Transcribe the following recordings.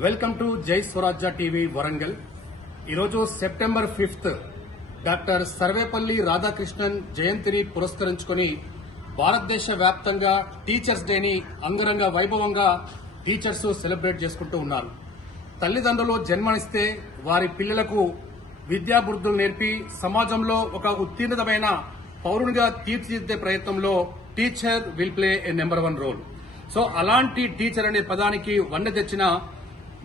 Welcome to జై స్వరాజ్య TV Warangal. ఈరోజు September 5 doctor Sarvepalli Radhakrishnan జయంతిని పురస్కరించుకుని భారతదేశ వ్యాప్తంగా టీచర్స్ డేని అంగరంగ వైభవంగా టీచర్స్ సెలబ్రేట్ చేసుకుంటూ ఉన్నారు. తల్లిదండ్రులు జన్మనిస్తే వారి పిల్లలకు విద్యాబుద్ధులు నేర్పి సమాజంలో ఒక ఉత్తీర్ణమైన పౌరునిగా తీర్చిదిద్దే ప్రయత్నంలో teacher will play a number 1 role. So అలాంటి టీచర్ అనే పదానికి వన్నె తెచ్చిన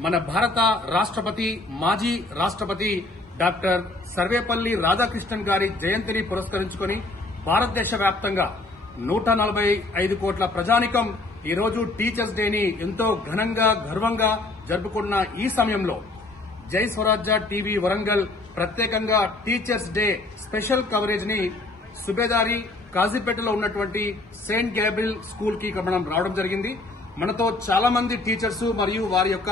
మన భారత రాష్ట్రపతి, మాజీ రాష్ట్రపతి డాక్టర్ సర్వేపల్లి రాధాకృష్ణన్ గారి జయంతిని పురస్కరించుకుని భారతదేశ వ్యాప్తంగా 145 కోట్ల ప్రజానికం ఈరోజు టీచర్స్ డేని ఎంతో ఘనంగా, గర్వంగా జరుపుకున్న ఈ సమయంలో జై స్వరాజ్య టీవీ వరంగల్ ప్రత్యేకంగా టీచర్స్ డే స్పెషల్ కవరేజ్ ని సుబేదారి కాజీపేటలో ఉన్నటువంటి సెయింట్ గ్యాబ్రియల్ స్కూల్ కి మనం రావడం జరిగింది. మనతో చాలా మంది టీచర్స్ మరియు వారి యొక్క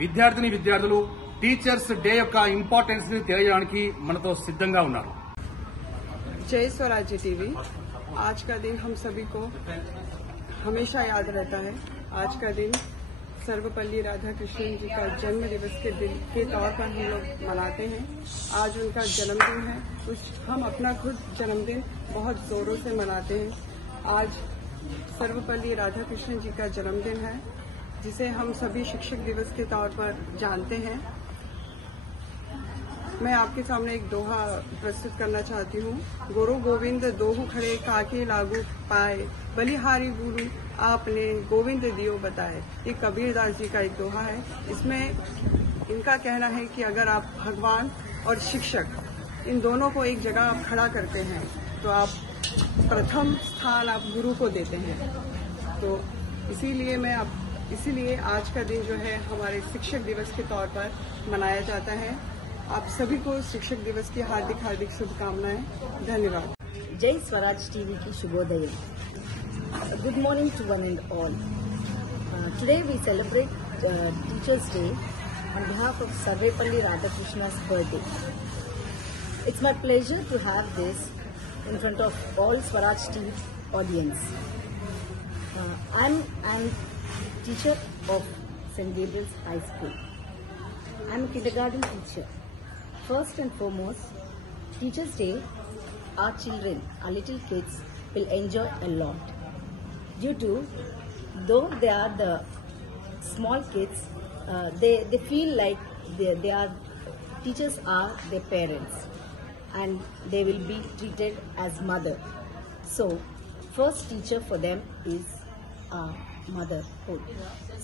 విద్యార్థులు టీచర్స్ డే యొక్క ఇంపార్టెన్స్ ని తెలియడానికి మనతో సిద్ధంగా ఉన్నారు. जय स्वराज्य टीवी, आज का दिन हम सभी को हमेशा याद रहता है. आज का दिन सर्वपल्ली राधाकृष्णन जी का जन्म दिवस के दिन के तौर पर हम लोग मनाते हैं. आज उनका जन्मदिन है. हम अपना खुद जन्मदिन बहुत जोरों से मनाते हैं. आज सर्वपल्ली राधाकृष्णन जी का जन्मदिन है, जिसे हम सभी शिक्षक दिवस के तौर पर जानते हैं. मैं आपके सामने एक दोहा प्रस्तुत करना चाहती हूँ. गुरु गोविंद दोहु खड़े काके लागू पाए, बलिहारी गुरु आपने गोविंद दियो बताए. ये कबीरदास जी का एक दोहा है. इसमें इनका कहना है कि अगर आप भगवान और शिक्षक इन दोनों को एक जगह आप खड़ा करते हैं तो आप प्रथम स्थान आप गुरु को देते हैं. तो इसीलिए आज का दिन जो है हमारे शिक्षक दिवस के तौर पर मनाया जाता है. आप सभी को शिक्षक दिवस की हार्दिक शुभकामनाएं. धन्यवाद. जय स्वराज टीवी की शुभोदय. Good morning to one and all. Today we celebrate Teachers Day on behalf of Sarvepalli Radhakrishna's birthday. It's my pleasure to have this in front of all Swaraj TV audience. I'm teacher of St. Gabriel's High School. I'm a kindergarten teacher. First and foremost, Teachers Day, our children, our little kids will enjoy a lot. Due to, though they are the small kids, they feel like they are, teachers are their parents and they will be treated as mother. So, first teacher for them is motherhood.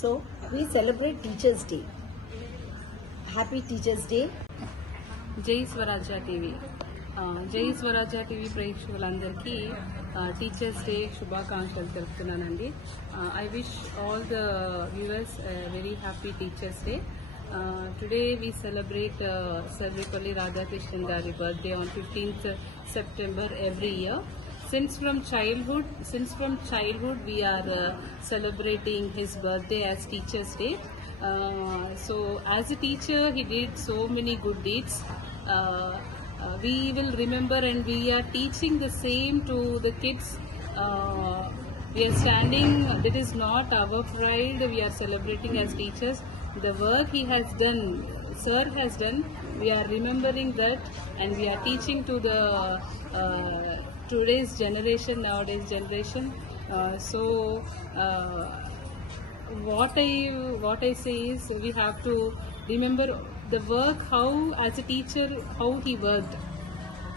So, we celebrate Teachers Day. Happy Teachers Day. జై స్వరాజ్య TV. జై స్వరాజ్య TV ప్రేక్షకులందరికీ teachers day శుభాకాంక్షలు తెలుపుతున్నానండి. I wish all the viewers very happy teachers day. Today we celebrate Sarvepalli Radhakrishnan Gari birthday on 15th September every year. Since from childhood we are celebrating his birthday as Teachers Day. So as a teacher he did so many good deeds. We will remember and we are teaching the same to the kids. We are standing, that is not our pride, we are celebrating as teachers. The work he has done, sir has done, we are remembering that and we are teaching to the nowadays generation. What I say is we have to remember the work, how as a teacher how he worked.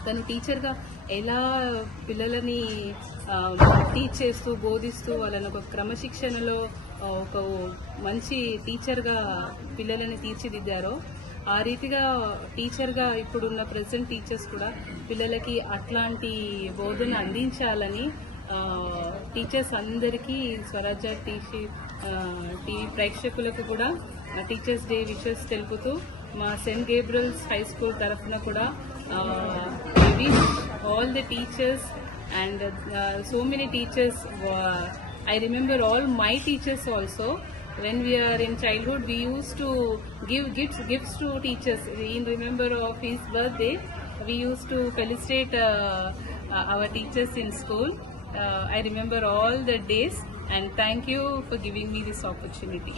తను టీచర్గా ఎలా పిల్లలని teach చేస్తూ బోధిస్తూ వాళ్ళని ఒక క్రమశిక్షణలో ఒక మంచి టీచర్గా పిల్లలని తీర్చిదిద్దారో ఆ రీతిగా టీచర్గా ఇప్పుడున్న ప్రెసెంట్ టీచర్స్ కూడా పిల్లలకి అట్లాంటి బోధన అందించాలని టీచర్స్ అందరికీ స్వరాజ్య టీవీ ప్రేక్షకులకు కూడా టీచర్స్ డే విషెస్ తెలుపుతూ మా సెయింట్ గేబ్రియల్స్ హై స్కూల్ తరఫున కూడా we wish all the teachers and so many teachers. I remember all my teachers also. When we are in childhood, we used to give gifts to teachers. In remember of his birthday, we used to felicitate our teachers in school. I remember all the days and thank you for giving me this opportunity.